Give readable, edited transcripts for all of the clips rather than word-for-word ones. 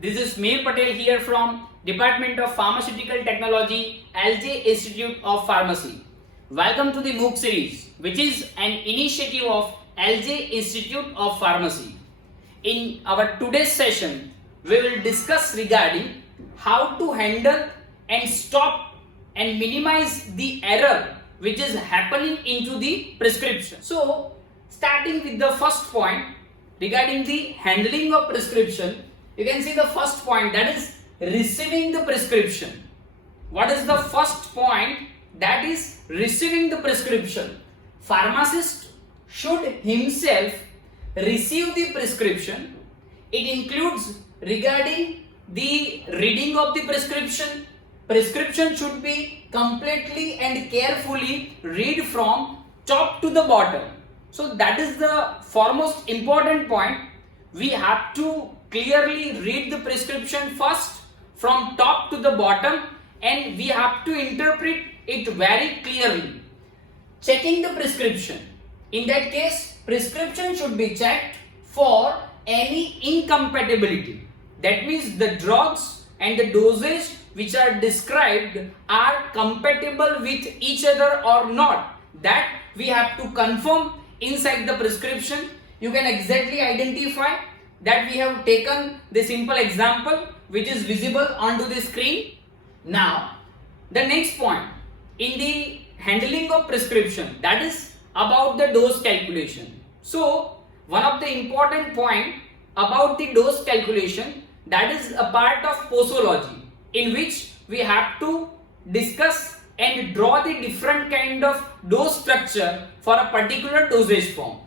This is MIHIR Patel here from Department of Pharmaceutical Technology, LJ Institute of Pharmacy. Welcome to the MOOC series, which is an initiative of LJ Institute of Pharmacy. In our today's session, we will discuss regarding how to handle and stop and minimize the error which is happening into the prescription. So, starting with the first point regarding the handling of prescription, you can see the first point, that is receiving the prescription. What is the first point? That is receiving the prescription. Pharmacist should himself receive the prescription. It includes regarding the reading of the prescription. Prescription should be completely and carefully read from top to the bottom. So that is the foremost important point. We have to clearly read the prescription first from top to the bottom, and we have to interpret it very clearly. Checking the prescription. In that case, prescription should be checked for any incompatibility. That means the drugs and the dosage which are described are compatible with each other or not. That we have to confirm inside the prescription. You can exactly identify that we have taken the simple example which is visible onto the screen. Now, the next point in the handling of prescription, that is about the dose calculation. So, one of the important point about the dose calculation, that is a part of posology, in which we have to discuss and draw the different kind of dose structure for a particular dosage form.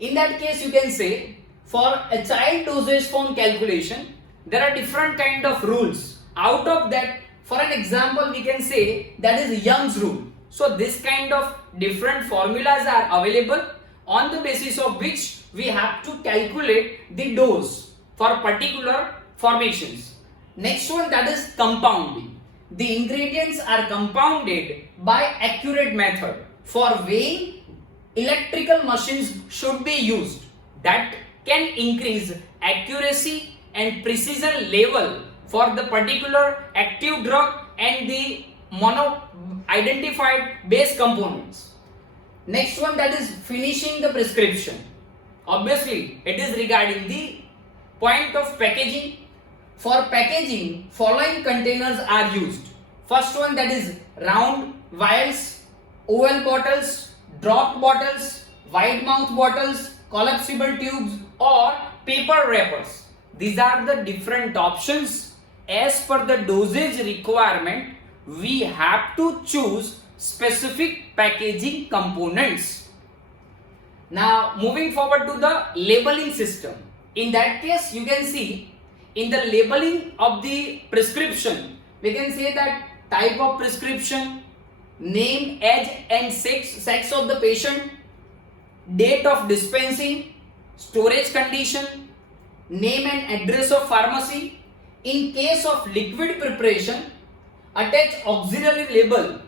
In that case, you can say for a child dosage form calculation, there are different kind of rules. Out of that, for an example, we can say that is Young's rule. So this kind of different formulas are available, on the basis of which we have to calculate the dose for particular formations. Next one, that is compounding. The ingredients are compounded by accurate method. For weighing, electrical machines should be used that can increase accuracy and precision level for the particular active drug and the identified base components. Next one, that is finishing the prescription. Obviously, it is regarding the point of packaging. For packaging, following containers are used. First one, that is round vials, oval bottles, dropped bottles, wide mouth bottles, collapsible tubes or paper wrappers. These are the different options. As per the dosage requirement, we have to choose specific packaging components. Now, moving forward to the labeling system. In that case, you can see in the labeling of the prescription, we can say that type of prescription, name, age and sex of the patient, date of dispensing, storage condition, name and address of pharmacy. In case of liquid preparation, attach auxiliary label,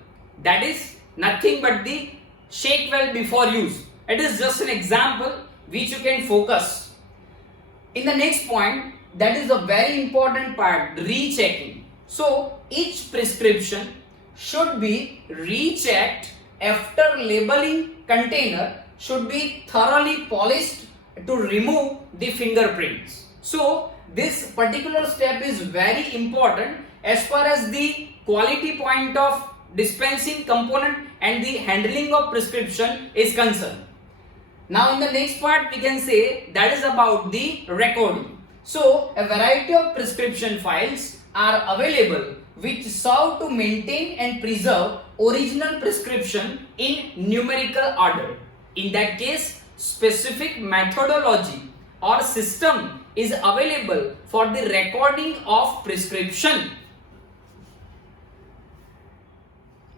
that is nothing but the shake well before use. It is just an example which you can focus. In the next point, that is a very important part, rechecking. So each prescription should be rechecked after labeling. Container should be thoroughly polished to remove the fingerprints. So this particular step is very important as far as the quality point of dispensing component and the handling of prescription is concerned. Now in the next part, we can say that is about the recording. So a variety of prescription files are available which serve to maintain and preserve original prescription in numerical order. In that case, specific methodology or system is available for the recording of prescription.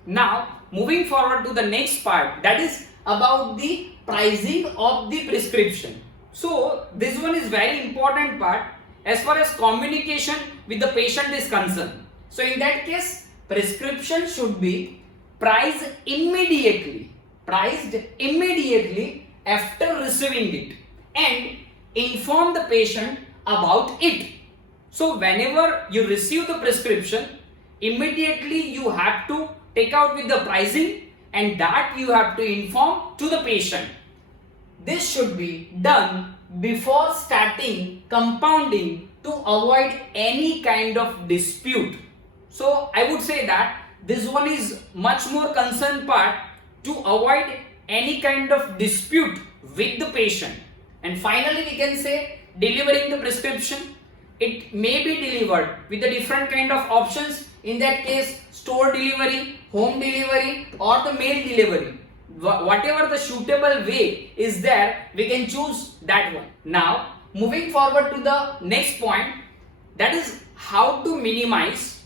Now, moving forward to the next part, that is about the pricing of the prescription. So, this one is very important part as far as communication with the patient is concerned. So, in that case, prescription should be priced immediately after receiving it and inform the patient about it. So whenever you receive the prescription, immediately you have to take out with the pricing, and that you have to inform to the patient. This should be done before starting compounding to avoid any kind of dispute. So I would say that this one is much more concerned part to avoid any kind of dispute with the patient. And finally we can say delivering the prescription. It may be delivered with the different kind of options. In that case, store delivery, home delivery or the mail delivery. Whatever the suitable way is there, we can choose that one. Now, moving forward to the next point, that is how to minimize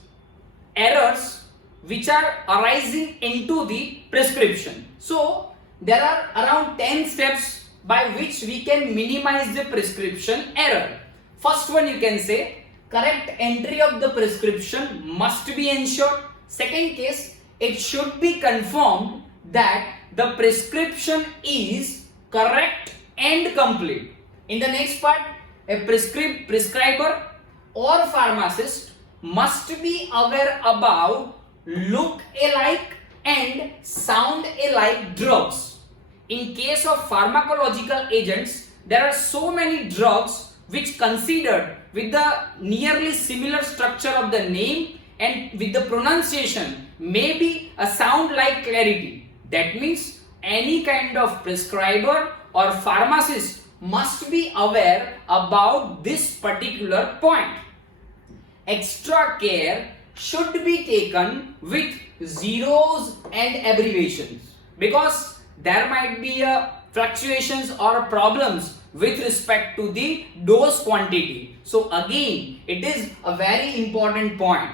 errors which are arising into the prescription. So, there are around 10 steps by which we can minimize the prescription error. First one, you can say correct entry of the prescription must be ensured. Second case, it should be confirmed that the prescription is correct and complete. In the next part, a prescriber or pharmacist must be aware about look alike and sound alike drugs. In case of pharmacological agents, there are so many drugs which considered with the nearly similar structure of the name and with the pronunciation may be a sound like clarity. That means any kind of prescriber or pharmacist must be aware about this particular point. Extra care should be taken with zeros and abbreviations because there might be fluctuations or problems with respect to the dose quantity. So again, it is a very important point.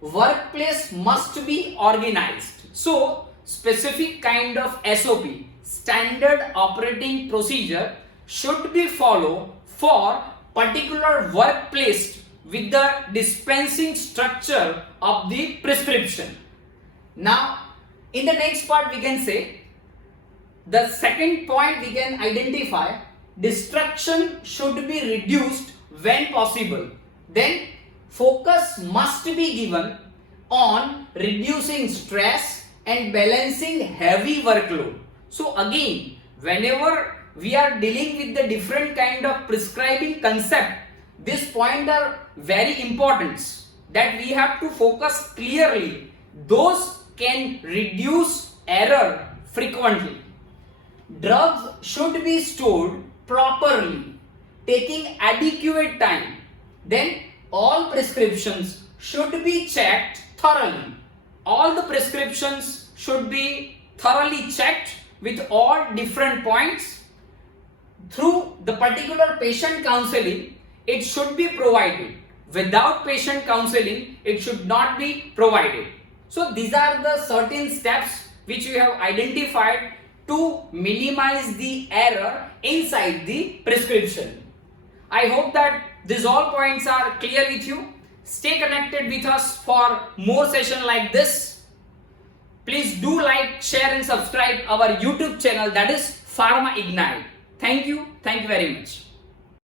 Workplace must be organized. So specific kind of SOP, standard operating procedure, should be followed for particular workplace with the dispensing structure of the prescription. Now, in the next part we can say, the second point we can identify, destruction should be reduced when possible. Then focus must be given on reducing stress and balancing heavy workload. So again, whenever we are dealing with the different kind of prescribing concept, these points are very important that we have to focus clearly. Those can reduce error frequently. Drugs should be stored properly, taking adequate time. Then all prescriptions should be checked thoroughly. All the prescriptions should be thoroughly checked with all different points. Through the particular patient counseling, it should be provided. Without patient counseling, it should not be provided. So these are the certain steps which we have identified to minimize the error inside the prescription. I hope that these all points are clear with you. Stay connected with us for more sessions like this. Please do like, share and subscribe our YouTube channel, that is Pharma Ignite. Thank you very much.